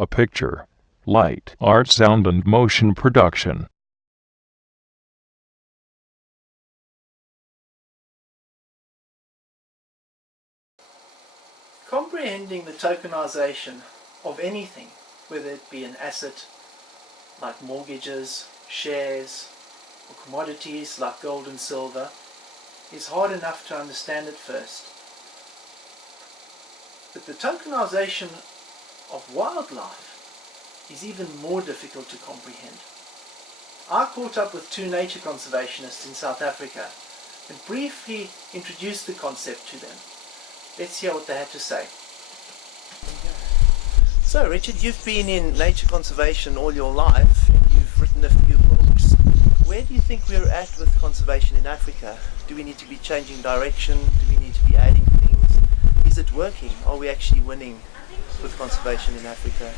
a picture, light, art, sound, and motion production. Comprehending the tokenization of anything, whether it be an asset like mortgages, shares, or commodities like gold and silver, is hard enough to understand at first. But the tokenization of wildlife is even more difficult to comprehend. I caught up with two nature conservationists in South Africa and briefly introduced the concept to them. Let's hear what they had to say. So, Richard, you've been in nature conservation all your life, and you've written a few books. Where do you think we're at with conservation in Africa? Do we need to be changing direction? Do we need to be adding things? Is it working? Are we actually winning with conservation in Africa?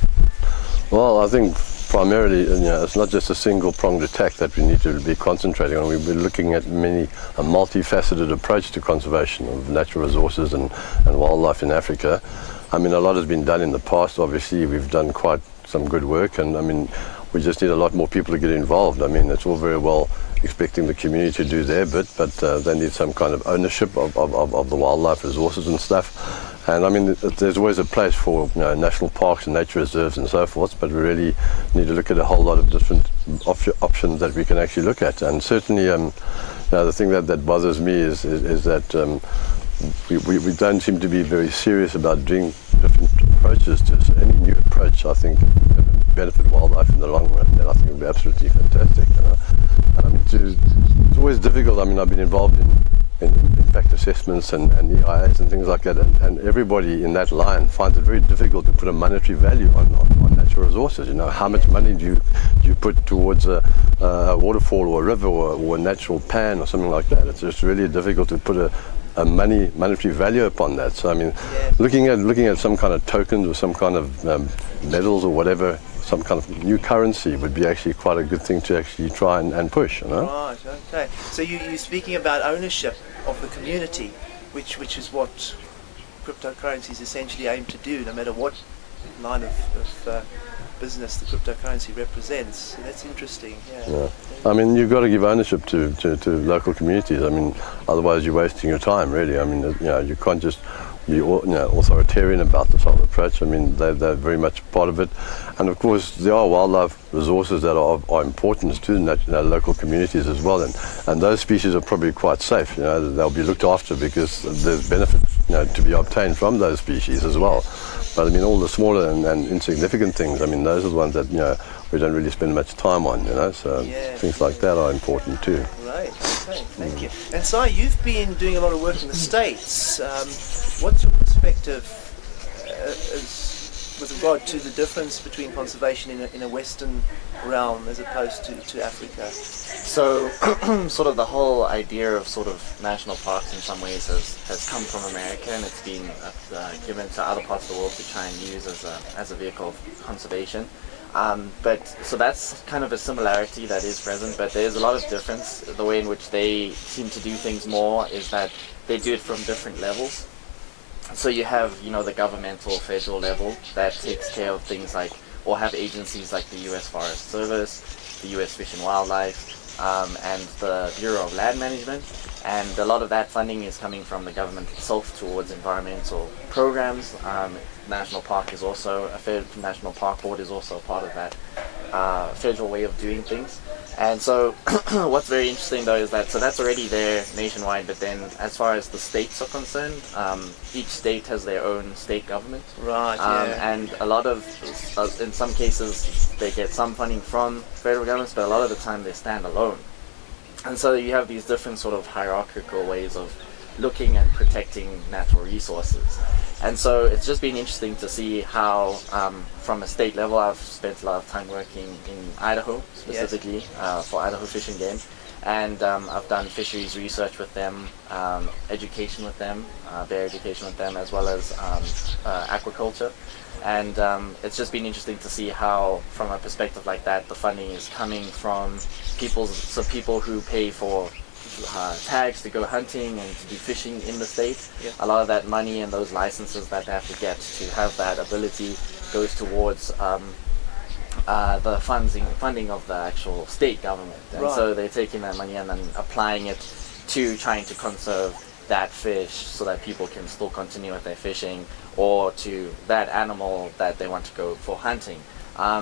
Well, I think primarily, it's not just a single-pronged attack that we need to be concentrating on. We've been looking at a multifaceted approach to conservation of natural resources and wildlife in Africa. I mean, a lot has been done in the past. Obviously, we've done quite some good work, and I mean, we just need a lot more people to get involved. I mean, it's all very well expecting the community to do their bit, but they need some kind of ownership of the wildlife resources and stuff. And I mean, there's always a place for national parks and nature reserves and so forth, but we really need to look at a whole lot of different options that we can actually look at. And certainly, the thing that bothers me is that we don't seem to be very serious about doing different approaches to it. So any new approach, I think, would benefit wildlife in the long run, and I think it would be absolutely fantastic. And I mean, it's always difficult. I mean, I've been involved in impact assessments and EIAs and things like that, and everybody in that line finds it very difficult to put a monetary value on natural resources. How much money do you put towards a waterfall or a river or a natural pan or something like that? It's just really difficult to put a monetary value upon that. So I mean, looking at some kind of tokens or some kind of medals or whatever, some kind of new currency would be actually quite a good thing to actually try and push. Right, okay. So you're speaking about ownership of the community, which is what cryptocurrencies essentially aim to do, no matter what line of business the cryptocurrency represents. So that's interesting. Yeah. I mean, you've got to give ownership to local communities. I mean, otherwise you're wasting your time, really. I mean, you can't just be authoritarian about this whole approach. I mean, they're very much part of it. And of course, there are wildlife resources that are important to local communities as well. And those species are probably quite safe. They'll be looked after because there's benefit to be obtained from those species as well. But I mean, all the smaller and insignificant things, I mean, those are the ones that we don't really spend much time on. So things like that are important too. Right. Okay. Thank you. And Si, you've been doing a lot of work in the States. What's your perspective with regard to the difference between conservation in a Western realm as opposed to Africa? So, sort of the whole idea of sort of national parks in some ways has come from America, and it's been given to other parts of the world to try and use as a vehicle of conservation. So that's kind of a similarity that is present, but there's a lot of difference. The way in which they seem to do things more is that they do it from different levels. So you have, the governmental federal level that takes care of things like, or have agencies like the U.S. Forest Service, the U.S. Fish and Wildlife, and the Bureau of Land Management. And a lot of that funding is coming from the government itself towards environmental programs. National Park is also, National Park Board is also a part of that federal way of doing things. And so what's very interesting though is that, so that's already there nationwide, but then as far as the states are concerned, each state has their own state government. Right, And a lot of, in some cases, they get some funding from federal governments, but a lot of the time they stand alone. And so you have these different sort of hierarchical ways of looking and protecting natural resources. And so it's just been interesting to see how, from a state level, I've spent a lot of time working in Idaho, specifically, for Idaho Fish and Game. And I've done fisheries research with them, education with them, bear education with them, as well as aquaculture. And it's just been interesting to see how, from a perspective like that, the funding is coming from people who pay for tags to go hunting and to do fishing in the state. A lot of that money and those licenses that they have to get to have that ability goes towards the funding of the actual state government, and Right. so they're taking that money and then applying it to trying to conserve that fish so that people can still continue with their fishing, or to that animal that they want to go for hunting.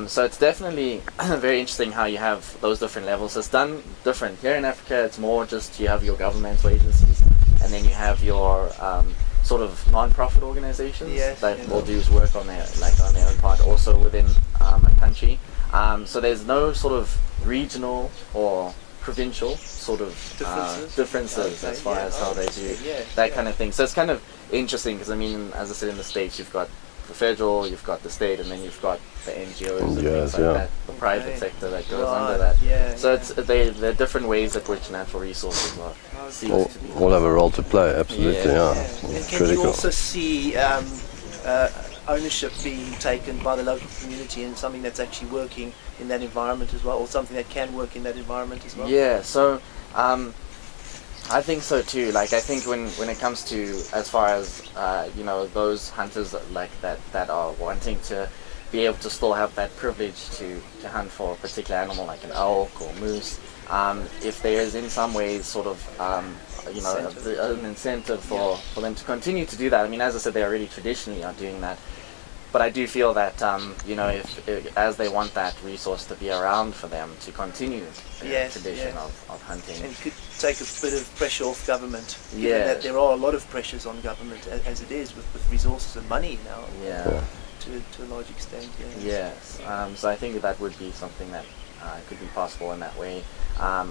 So it's definitely very interesting how you have those different levels. It's done different. Here in Africa, it's more just you have your governmental agencies, and then you have your sort of non-profit organizations Yes, that yes. will do work on their own part, also within a country. So there's no sort of regional or provincial sort of differences Okay, as far yeah, as how they do yeah, that yeah. kind of thing. So it's kind of interesting because, I mean, as I said, in the States you've got the federal, you've got the state, and then you've got the NGOs and things like yeah. that, the private Okay. sector that goes Right, under that. yeah, So yeah. it's there are different ways at which natural resources are seen All, to be. all have a role to play, absolutely, Yeah. yeah. And It's can critical. you also see ownership being taken by the local community and something that's actually working in that environment as well, or something that can work in that environment as well? Yeah, so I think so too. Like, I think when it comes to, as far as those hunters that are wanting to be able to still have that privilege to hunt for a particular animal like an elk or moose, if there is in some ways sort of an incentive for them to continue to do that. I mean, as I said, they already traditionally are doing that. But I do feel that if as they want that resource to be around for them to continue the Yes, tradition yes. of hunting. And could take a bit of pressure off government, given Yeah. that there are a lot of pressures on government as it is with resources and money now, Yeah. to a large extent. Yeah. Yes. So I think that would be something that could be possible in that way.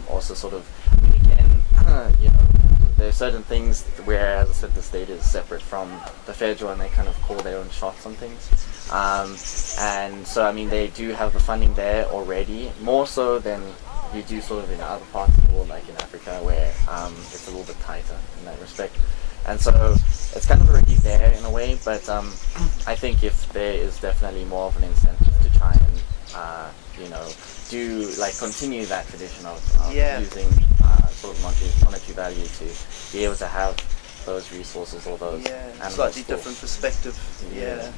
Also, sort of, I mean, again, there are certain things where, as I said, the state is separate from the federal, and they kind of call their own shots on things. And so, I mean, they do have the funding there already, more so than you do sort of in other parts of the world, like in Africa, where it's a little bit tighter in that respect. And so it's kind of already there in a way, but I think if there is definitely more of an incentive to try and continue that tradition of Yeah. using sort of monetary value to be able to have those resources or those animals. Slightly for- different perspective. Yeah.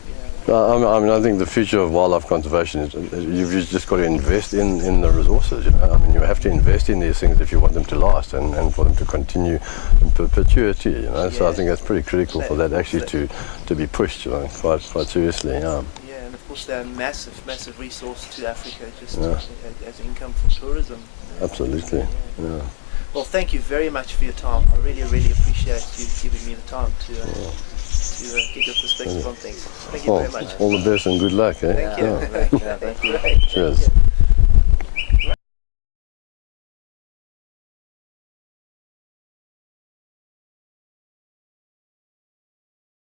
I mean, I think the future of wildlife conservation is you've just got to invest in the resources. I mean, you have to invest in these things if you want them to last and for them to continue in perpetuity. So I think that's pretty critical for that actually to be pushed, quite seriously. Yeah. Yeah, and of course they're a massive resource to Africa, just Yeah. as income from tourism. Absolutely. Yeah. Well, thank you very much for your time. I really appreciate you giving me the time to get your perspective on things. Thank you Well, very much. all the best and good luck. Eh? Thank you. Yeah, thank you. Great. Cheers.